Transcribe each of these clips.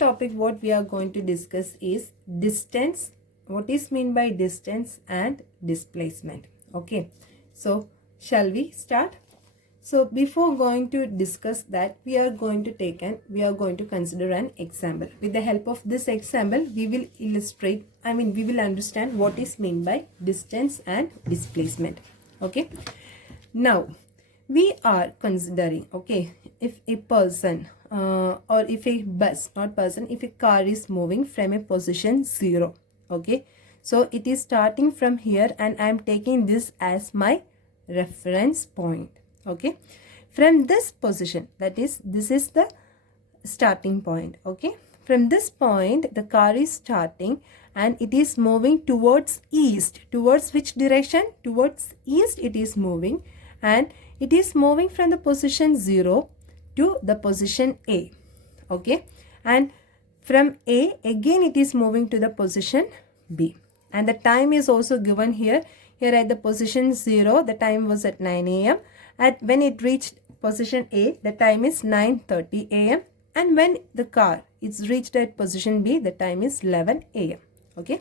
topic what we are going to discuss is distance. What is mean by distance and displacement? Okay, so shall we start? So before going to discuss that, we are going to consider an example. With the help of this example, we will illustrate, we will understand what is mean by distance and displacement. Okay, now we are considering, okay, if a person or if a bus, not person, if a car is moving from a position 0, okay, so it is starting from here and I am taking this as my reference point. Okay, from this position, that is, this is the starting point. Okay, from this point the car is starting and it is moving towards east. Towards which direction? Towards east it is moving, and it is moving from the position 0 to the position A. Okay, and from A again it is moving to the position B, and the time is also given here. Here at the position 0 the time was at 9 a.m. At when it reached position A the time is 9:30 a.m. and when the car is reached at position B the time is 11 a.m. Okay,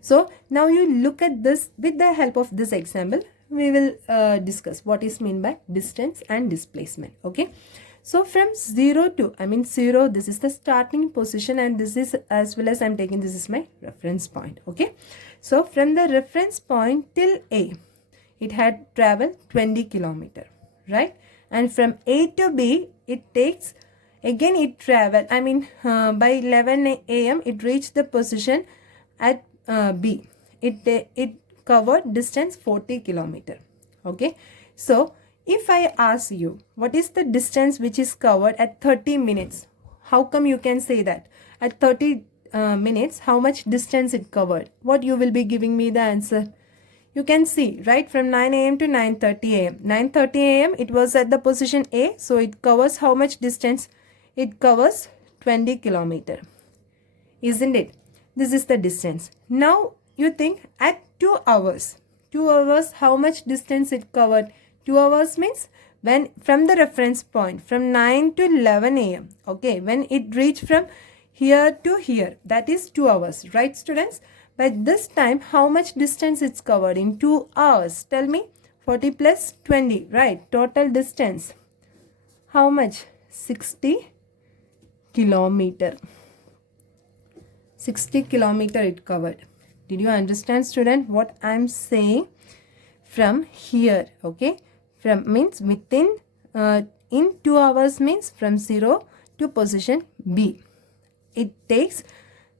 so now you look at this. With the help of this example we will discuss what is mean by distance and displacement. Okay, so from 0 to 0, this is the starting position, and this is, as well as I'm taking, this is my reference point. Okay, so from the reference point till A it had traveled 20 kilometer, right? And from A to B it takes, again it traveled, by 11 a.m. it reached the position at B. It covered distance 40 kilometer. Okay, so if I ask you what is the distance which is covered at 30 minutes, how come you can say that at 30 minutes how much distance it covered? What you will be giving me the answer? You can see, right, from 9 a.m. to 9:30 a.m. 9:30 a.m. it was at the position A, so it covers how much distance? It covers 20 kilometer, isn't it? This is the distance. Now you think at 2 hours, how much distance it covered? 2 hours means when from the reference point from 9 to 11 a.m. okay, when it reached from here to here, that is 2 hours, right students? But this time how much distance it's covered in 2 hours? Tell me. 40 plus 20, right? Total distance how much? 60 kilometer. 60 kilometer it covered. Did you understand, student, what I'm saying? From here, okay, from means within in 2 hours means from 0 to position B it takes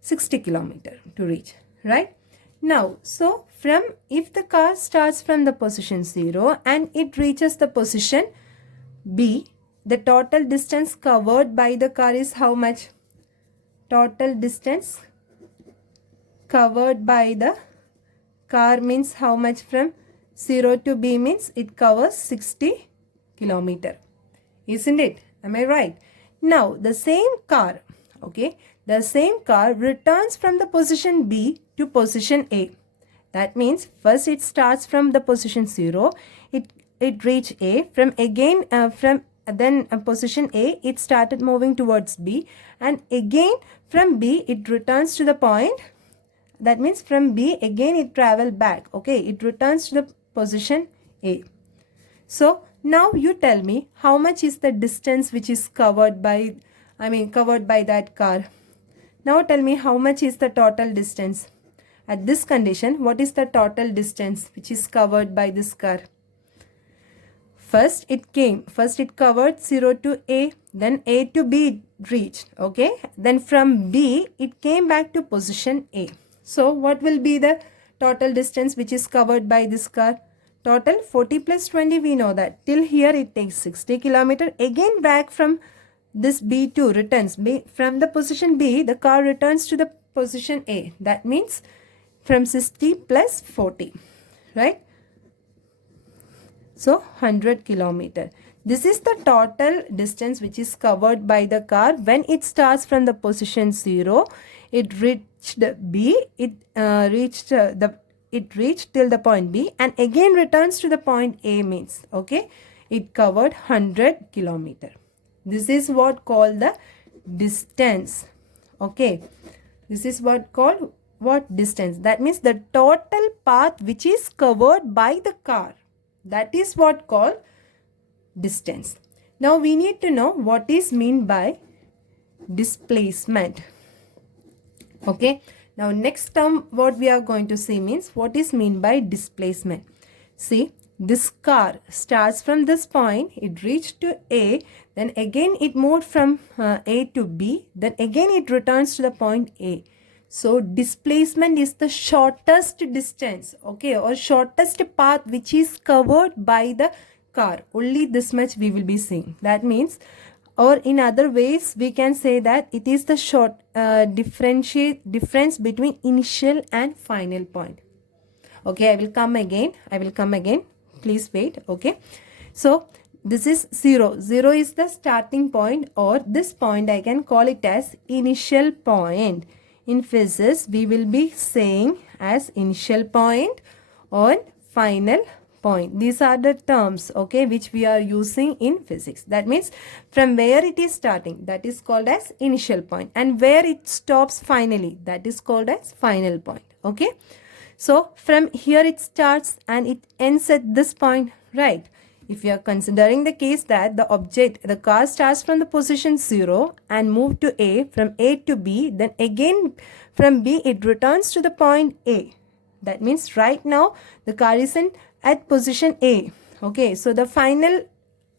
60 kilometer to reach, right? Now, so from, if the car starts from the position 0 and it reaches the position B, the total distance covered by the car is how much? Total distance covered by the car means how much? From 0 to B means it covers 60 kilometer, isn't it? Am I right? Now the same car, okay, the same car returns from the position B to position A. That means first it starts from the position 0, it reached A, from again position A it started moving towards B, and again from B it returns to the point. That means from B again it traveled back, okay, it returns to the position A. So now you tell me how much is the distance which is covered by that car. Now tell me how much is the total distance. At this condition, what is the total distance which is covered by this car? First it covered 0 to A, then A to B it reached, okay, then from B it came back to position A. So what will be the total distance which is covered by this car? Total 40 plus 20, we know that. Till here it takes 60 kilometer. Again back from this B2 returns. From the position B, the car returns to the position A. That means from 60 plus 40, right? So 100 kilometer. This is the total distance which is covered by the car when it starts from the position 0. It reached B. It reached till the point B and again returns to the point A means, okay, it covered 100 kilometer. This is what called the distance. Okay, this is what called what distance. That means the total path which is covered by the car. That is what called distance. Now we need to know what is mean by displacement. Okay, now next term what we are going to see means what is mean by displacement. See, this car starts from this point, it reached to A, then again it moved from A to B, then again it returns to the point A. So displacement is the shortest distance, okay, or shortest path which is covered by the car. Only this much we will be seeing. That means, or in other ways we can say that it is the short difference between initial and final point. Okay, I will come again. Please wait. Okay, so this is 0. 0 is the starting point, or this point I can call it as initial point. In physics we will be saying as initial point or final point. These are the terms, okay, which we are using in physics. That means from where it is starting, that is called as initial point, and where it stops finally, that is called as final point. Okay, so from here it starts and it ends at this point, right? If you are considering the case that the car starts from the position 0 and move to A, from A to B, then again from B it returns to the point A. That means right now the car is at position A. Okay, so the final,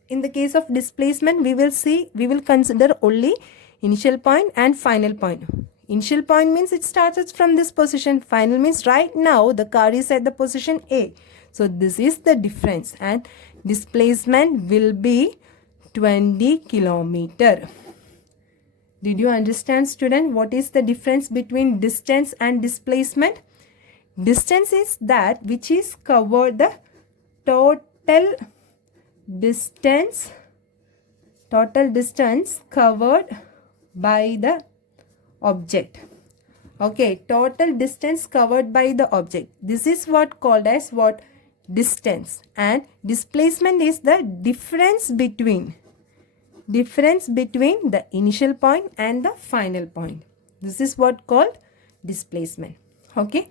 in the case of displacement, we will consider only initial point and final point. Initial point means it starts from this position. Final means right now the car is at the position A. So this is the difference, and displacement will be 20 kilometer. Did you understand, student, what is the difference between distance and displacement? Distance is that which is covered, the total distance covered by the object. Okay, total distance covered by the object. This is what called as what? Distance. And displacement is the difference between the initial point and the final point. This is what called displacement. Okay.